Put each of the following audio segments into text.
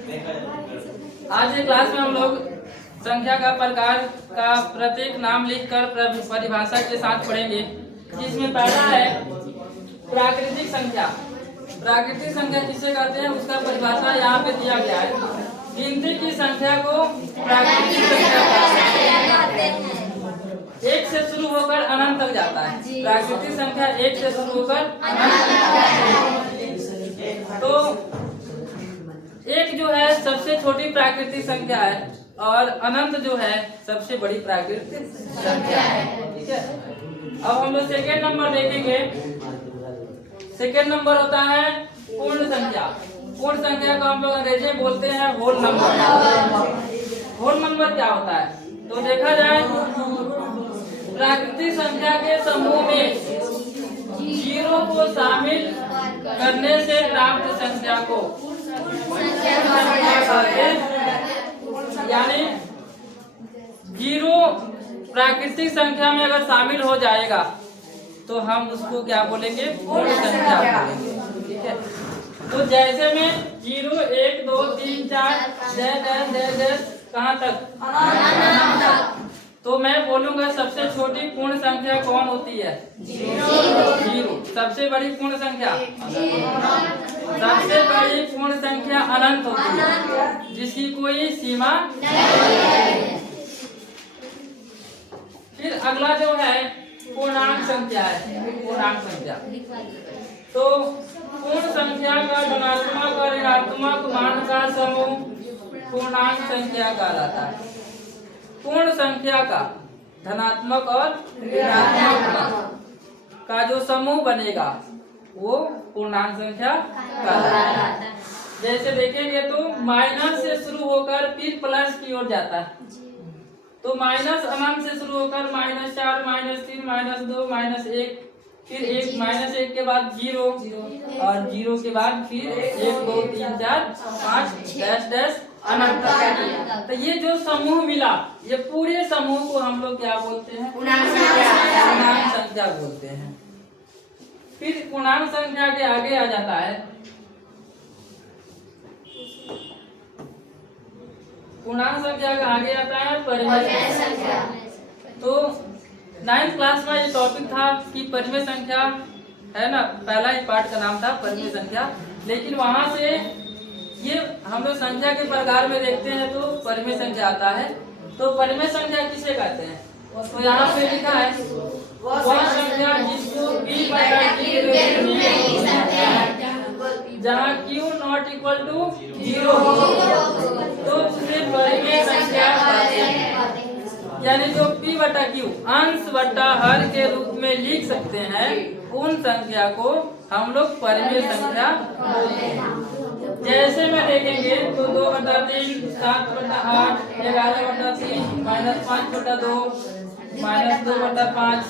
आज के क्लास में हम लोग संख्या का प्रकार का प्रत्येक नाम लिखकर परिभाषा के साथ पढ़ेंगे। जिसमें पहला है प्राकृतिक संख्या। प्राकृतिक संख्या किसे कहते हैं उसका परिभाषा यहाँ पे दिया गया है। गिनती की संख्या को प्राकृतिक संख्या कहते हैं। एक से शुरू होकर अनंत तक जाता है। प्राकृतिक संख्या एक से शुरू होकर अनंत तक। तो एक जो है सबसे छोटी प्राकृतिक संख्या है और अनंत जो है सबसे बड़ी प्राकृतिक संख्या है। ठीक है, अब हम लोग सेकेंड नंबर देखेंगे। सेकेंड नंबर होता है पूर्ण संख्या। पूर्ण संख्या को हम लोग अंग्रेजी में बोलते हैं होल नंबर। होल नंबर क्या होता है तो देखा जाए प्राकृतिक संख्या के समूह में जीरो को शामिल करने से प्राप्त संख्या को यानी जीरो प्राकृतिक संख्या में अगर शामिल हो जाएगा तो हम उसको क्या बोलेंगे पूर्ण संख्या बोलेंगे। ठीक है, तो जैसे में 0 1 2 3 4 डैश कहाँ तक तो मैं बोलूंगा सबसे छोटी पूर्ण संख्या कौन होती है? जीरो। सबसे बड़ी पूर्ण संख्या सबसे बड़ी पूर्ण संख्या अनंत होती है जिसकी कोई सीमा नहीं है। फिर अगला जो है पूर्णांक संख्या है। पूर्णांक संख्या तो पूर्ण संख्या का धनात्मक और ऋणात्मक मान का समूह पूर्णांक संख्या कहलाता है। पूर्ण संख्या का धनात्मक और ऋणात्मक का जो समूह बनेगा वो पूर्णांक संख्या कहलाता है। जैसे देखेंगे तो माइनस से शुरू होकर फिर प्लस की ओर जाता है। तो माइनस अनंत से शुरू होकर -4 -3 -2 -1 फिर 1 -1 के बाद 0 और 0 के बाद फिर 1 2 3 4 5 डैश अनंत तक। तो ये जो समूह मिला ये पूरे समूह को हम लोग क्या बोलते हैं? पूर्णांक संख्या बोलते हैं। फिर पूर्णांक संख्या के आगे आ जाता है पूर्णांक संख्या का आगे आता है परिमेय संख्या। तो 9th क्लास में ये टॉपिक था कि परिमेय संख्या है ना, पहला ही पार्ट का नाम था परिमेय संख्या। लेकिन वहां से ये हम लोग संख्या के प्रकार में देखते हैं तो परिमेय संख्या आता है। तो परिमेय संख्या किसे कहते हैं? तो यहाँ पे लिखा है वह संख्या जिसको जहाँ Q ≠ 0 तो उसे परिमेय संख्या कहते हैं। यानी जो P/Q अंश बटा हर के रूप में लिख सकते हैं उन संख्या को हम लोग परिमेय संख्या बोलते हैं। जैसे में देखेंगे तो 2/3 7/8 11/3 -5/2 -2/5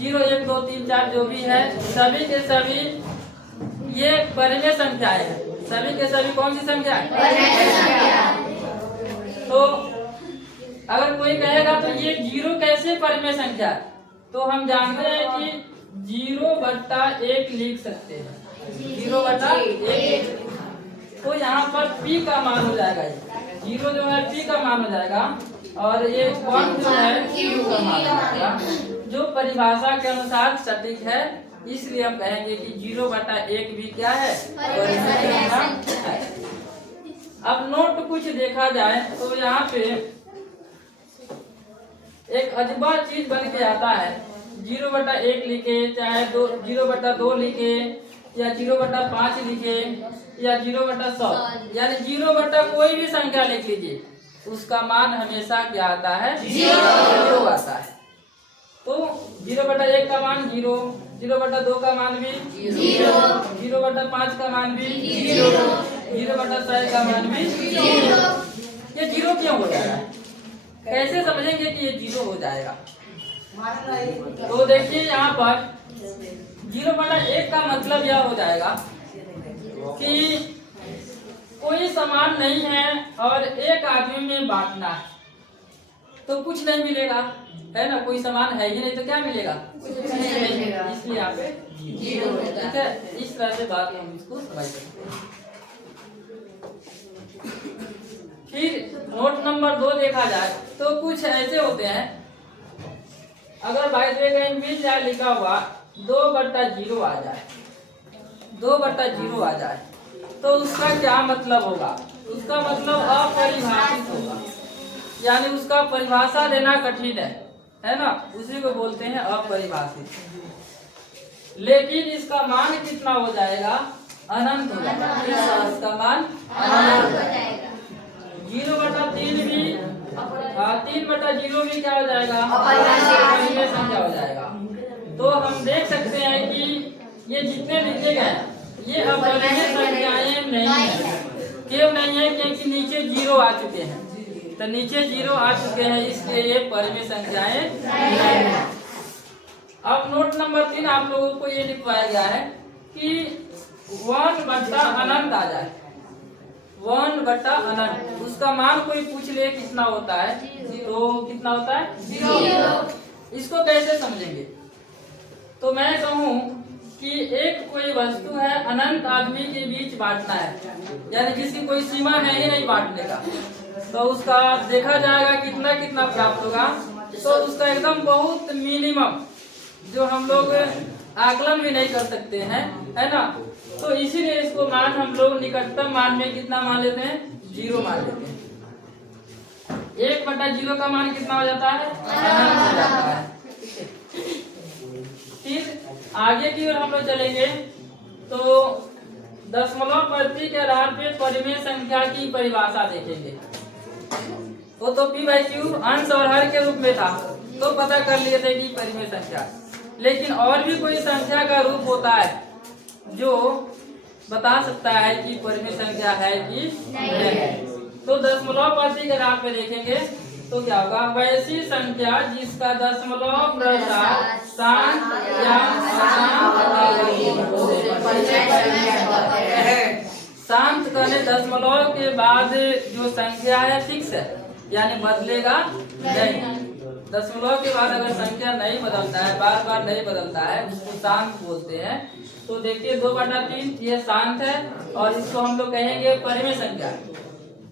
0 1 2 3 4 जो भी है सभी के सभी ये परिमेय संख्या है। सभी के सभी कौन सी संख्या है? तो अगर कोई कहेगा तो ये 0 कैसे परिमेय संख्या है तो हम जानते हैं कि 0/1 लिख सकते हैं। 0/1 तो यहाँ पर P का मान हो जाएगा। 0 जो है P का मान हो जाएगा और ये 1 जो है Q का मान हो जाएगा जो परिभाषा के अनुसार सटीक है। इसलिए हम कहेंगे कि 0/1 भी क्या है? परिमेय संख्या है। अब नोट कुछ देखा जाए तो यहाँ पे एक अजबा चीज बन के आता है। 0/1 लिखे चाहे 0/2 लिखे या 0/5 लिखे या 0/100 यानी 0 कोई भी संख्या लिख लीजिए उसका मान हमेशा क्या आता है? 0 आता है। तो 0/1 का मान 0, 0/2 का मान भी 0, 0/5 का मान भी 0, 0/100 का मान भी 0। ये 0 क्यों हो जाएगा? कैसे समझेंगे कि ये 0 हो जाएगा? तो देखिए यहाँ पर 0/1 का मतलब यह हो जाएगा कि कोई सामान नहीं है और एक आदमी में बांटना है तो कुछ नहीं मिलेगा, है ना। कोई सामान है ही नहीं तो क्या मिलेगा? कुछ नहीं मिलेगा। इसलिए यहाँ पे 0 ठीक है। इस तरह से बात हम इसको समझ सकते हैं। नोट नंबर 2 देखा जाए तो कुछ ऐसे होते हैं, अगर बाई द वे कहीं मिल जाए लिखा हुआ 2/0 आ जाए, 2/0 आ जाए, तो उसका क्या मतलब होगा? उसका मतलब अपरिभाषित होगा, यानी उसका परिभाषा देना कठिन है ना, उसी को बोलते हैं अपरिभाषित। लेकिन इसका मान कितना हो जाएगा? अनंत हो जाएगा। इसका मान अनंत हो जाएगा। 0/3 भी 3/0 भी क्या हो जाएगा? अपरिमेय संख्या हो जाएगा। तो हम देख सकते हैं कि ये जितने लिखे गए ये अपरिमेय संख्याएं नहीं है। क्यों नहीं है? क्योंकि नीचे 0 आ चुके हैं, तो नीचे 0 आ चुके हैं, इसलिए ये परिमेय संख्याएं नहीं है। अब नोट नंबर 3 आप लोगों को ये लिखवाया गया है कि 1/अनंत आ जाए, 1/अनंत, उसका मान कोई पूछ ले कितना होता है, तो कितना होता है? 0। इसको कैसे समझेंगे? तो मैं कहूँ कि एक कोई वस्तु है, अनंत आदमी के बीच बांटना है, यानी जिसकी कोई सीमा है ही नहीं बांटने का, तो उसका देखा जाएगा कितना कितना प्राप्त होगा। तो उसका एकदम बहुत मिनिमम, जो हम लोग आकलन भी नहीं कर सकते हैं, है ना, तो इसीलिए इसको मान हम लोग निकटतम मान में कितना मान लेते हैं? 0 मान लेते हैं। 1/0 का मान कितना हो जाता है? अनंत हो जाता है। फिर आगे की ओर हम लोग चलेंगे तो दशमलव प्रति के आधार पे परिमेय संख्या की परिभाषा देखेंगे। वो तो p/q अंश और हर के रूप में था, तो पता कर लिए थे कि परिमेय संख्या। लेकिन और भी कोई संख्या का रूप होता है जो बता सकता है कि परिमेय संख्या है कि नहीं है। तो दशमलव प्रति के आधार पे देखेंगे तो क्या होगा? वैसी संख्या जिसका दशमलव प्रसार शांत या शांत करने दशमलव के बाद जो संख्या है फिक्स है, यानी बदलेगा नहीं। दशमलव के बाद अगर संख्या नहीं बदलता है, बार बार नहीं बदलता है, उसको शांत बोलते हैं। तो देखिए 2/3 ये शांत है, और इसको हम लोग कहेंगे परिमेय संख्या।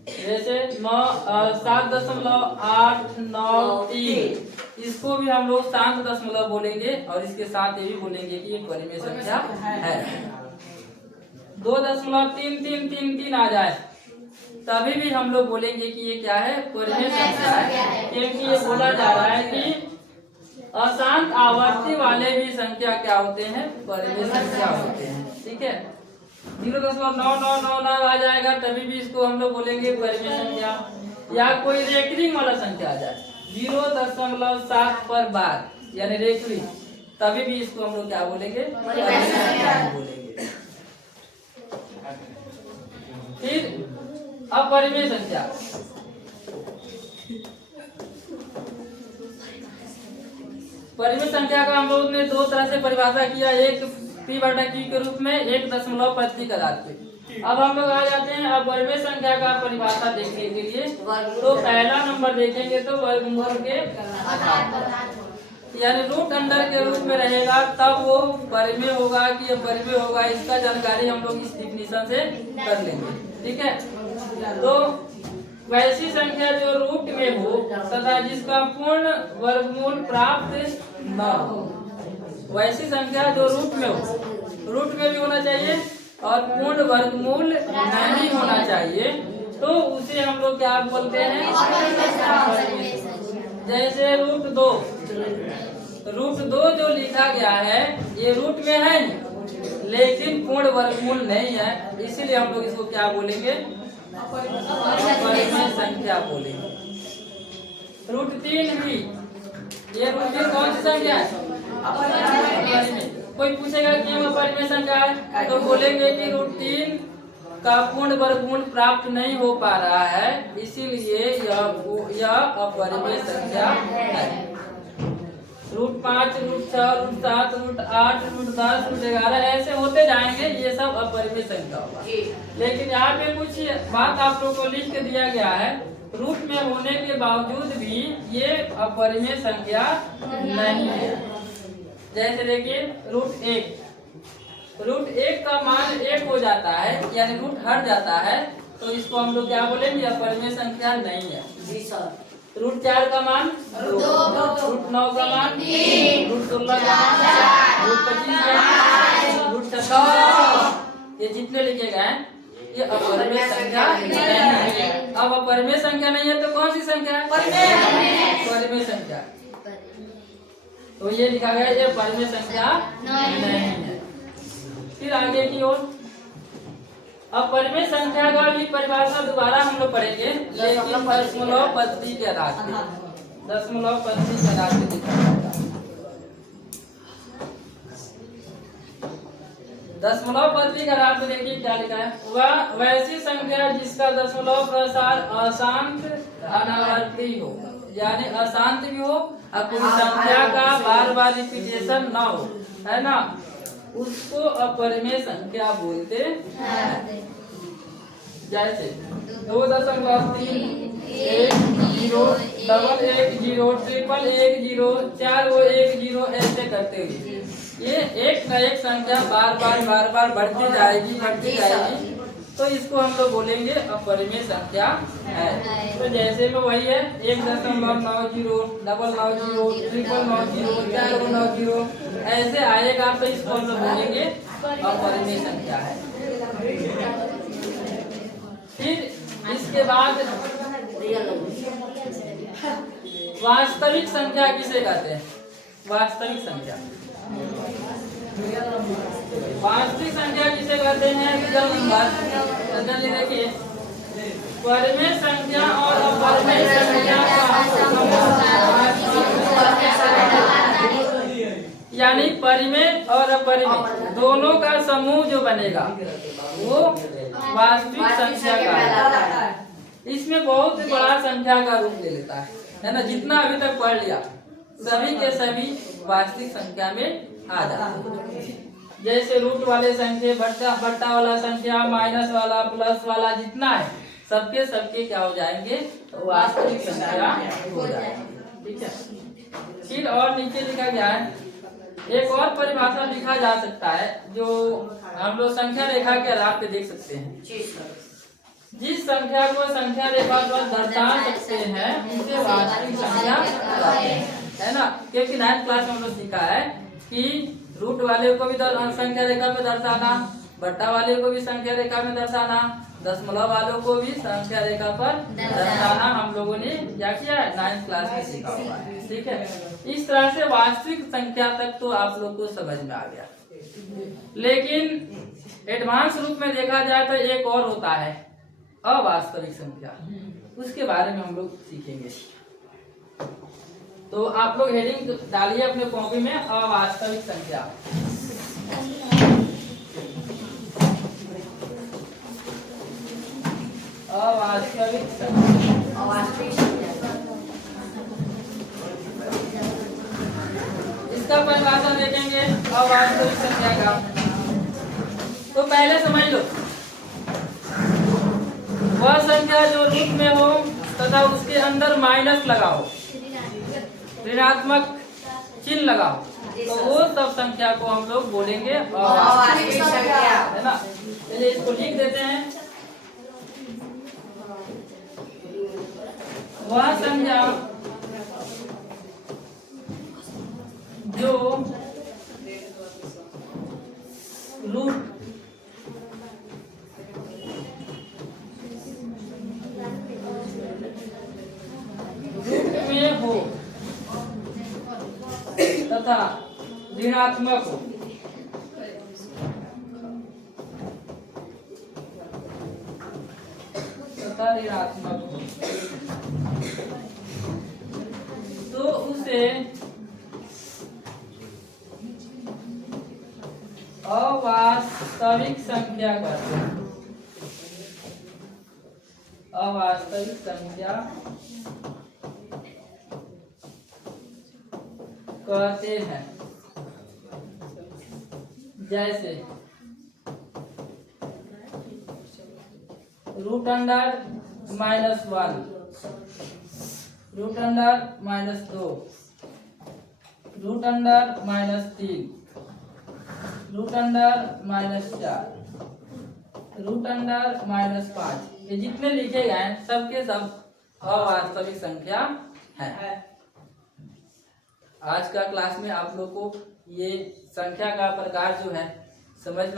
जैसे 7.893, इसको भी हम लोग शांत दशमलव बोलेंगे, और इसके साथ ये भी बोलेंगे कि ये परिमेय संख्या है। 2.3333 आ जाए तभी भी हम लोग बोलेंगे कि ये क्या है? परिमेय संख्या है, क्योंकि ये बोला जा रहा है कि अशांत आवर्ती वाले भी संख्या क्या होते हैं? परिमेय संख्या होते हैं। ठीक है, 0.9999 आ जाएगा तभी भी इसको हम लोग बोलेंगे परिमेय संख्या। या कोई रेकरिंग वाला संख्या आ जाए 0.7 पर बार, यानी रेकरिंग, तभी भी इसको हम लोग क्या बोलेंगे? परिमेय संख्या बोलेंगे। फिर अपरिमेय संख्या। परिमेय संख्या का हम लोग ने 2 तरह से परिभाषा किया, एक p/q के रूप में, एक दशमलव प्रति के आधार पे। अब हम लोग आ जाते हैं अपरिमेय संख्या का परिभाषा देखने के लिए। तो पहला नंबर देखेंगे तो वर्गमूल के आधार, यानी रूट अंडर के रूप में रहेगा तब वो परिमेय होगा कि अपरिमेय होगा, इसका जानकारी हम लोग इस डिफिनीशन से कर लेंगे। ठीक है, तो वैसी संख्या जो रूट में हो तथा जिसका पूर्ण वर्गमूल प्राप्त न हो, वैसी संख्या जो रूट में हो, रूट में भी होना चाहिए और पूर्ण वर्गमूल नहीं होना चाहिए, तो उसे हम लोग क्या बोलते हैं? जैसे रूट दो जो लिखा गया है ये रूट में है लेकिन पूर्ण वर्गमूल नहीं है, इसीलिए हम लोग इसको क्या बोलेंगे? अपरिमेय संख्या बोलेंगे। √3 भी, ये √3 कौन सी संख्या है? अपरिमेय। कोई पूछेगा क्यों अपरिमेय संख्या है, तो बोलेंगे कि √3 का पूर्ण वर्गमूल प्राप्त नहीं हो पा रहा है, इसीलिए यह अपरिमेय संख्या है। √5, √6, √7, √8, √10, √11 ऐसे होते जाएंगे, ये सब अपरिमेय संख्या होगा। लेकिन यहाँ पे कुछ बात आप लोग को लिख के दिया गया है, रूट में होने के बावजूद भी ये अपरिमेय संख्या नहीं है। जैसे देखिए √1 का मान 1 हो जाता है, यानी रूट हट जाता है, तो इसको हम लोग क्या बोलेंगे, अपरिमेय संख्या नहीं है। जी सर। रूट 4 का मान 2, रूट 9 का मान 3, रूट 16 का मान 4, रूट 25 का मान, रूट 26, ये जितने लिखे गए हैं ये अपरिमेय संख्या नहीं है। अब अपरिमेय संख्या नहीं है तो कौन सी संख्या है, परिमेय संख्या। तो ये लिखा गया ये परिमेय संख्या नहीं है। फिर आगे की ओर अब परिमेय संख्या का भी परिभाषा दोबारा हम लोग पढ़ेंगे, लेकिन दशमलव पद्धति के आधार पे, दशमलव पद्धति के आधार पे लिखा जाएगा। दशमलव पद्धति के आधार पे देखिए क्या लिखा है, वह वैसी संख्या जिसका दशमलव प्रसार अशांत अनावर्ती हो, यानी अशांत भी हो और कोई संख्या का बार बार रिपीटेशन ना हो, है ना, उसको अपरिमेय संख्या बोलते हैं। जैसे 2.3, 1 0, डबल 1 0, ट्रिपल 1 0, 4 वो 1 0 ऐसे करते हुए ये एक न एक संख्या बार बार बढ़ती जाएगी, तो इसको हम लोग बोलेंगे अपरिमेय संख्या है। तो जैसे में वही है 1.90, डबल 90, ट्रिपल 90, 4 90 ऐसे आएगा, तो इसको हम लोग बोलेंगे अपरिमेय संख्या है। फिर इसके बाद वास्तविक संख्या किसे कहते हैं, वास्तविक संख्या, वास्तविक संख्या किसे कहते हैं, रियल नंबर। चलिए देखिए परिमेय संख्या और अपरिमेय संख्या यानी परिमेय और अपरिमेय दोनों का समूह जो बनेगा वो वास्तविक संख्या का है। इसमें बहुत बड़ा संख्या का रूप ले लेता है ना, जितना अभी तक पढ़ लिया सभी के सभी वास्तविक संख्या में आ जाते हैं। जैसे रूट वाले संख्या, बट्टा वाला संख्या, माइनस वाला, प्लस वाला जितना है सबके सबके क्या हो जाएंगे, तो वास्तविक संख्या हो जाएंगे। ठीक है। फिर और नीचे लिखा गया है, एक और परिभाषा लिखा जा सकता है जो हम लोग संख्या रेखा के आधार पे देख सकते हैं। जिस संख्या को संख्या रेखा पर दर्शा सकते हैं उसे वास्तविक संख्या कहते हैं, है ना। क्योंकि 9th क्लास में हम लोग सीखा है कि रूट वाले को भी संख्या रेखा पे दर्शाना, बट्टा वाले को भी संख्या रेखा में दर्शाना, दशमलव वालों को भी संख्या रेखा पर दर्शाना हम लोगों ने क्या किया है, 9th क्लास में सीखा हुआ है। ठीक है। इस तरह से वास्तविक संख्या तक तो आप लोग को समझ में आ गया, लेकिन एडवांस रूप में देखा जाए तो एक और होता है अवास्तविक संख्या, उसके बारे में हम लोग सीखेंगे। तो आप लोग हेडिंग डालिए अपने कॉपी में, अवास्तविक संख्या। अवास्तविक संख्या, अवास्तविक संख्या इसका परिभाषा देखेंगे अवास्तविक संख्या का। तो पहले समझ लो, वह संख्या जो रूट में हो तथा उसके अंदर माइनस लगाओ, ऋणात्मक चिन्ह लगाओ, तो वो सब संख्या को हम लोग बोलेंगे अवास्तविक संख्या, है ना। चलिए इसको लिख देते हैं। वह संख्या जो रूट में हो तथा ऋणात्मक हो, तो उसे अवास्तविक संख्या कहते हैं। अवास्तविक संख्या कहते हैं। जैसे root under -1, root under -2, root under -3, root under -4, root under -5 ये जितने लिखे गए हैं सबके सब अवास्तविक संख्या है। आज का क्लास में आप लोग को ये संख्या का प्रकार जो है समझ में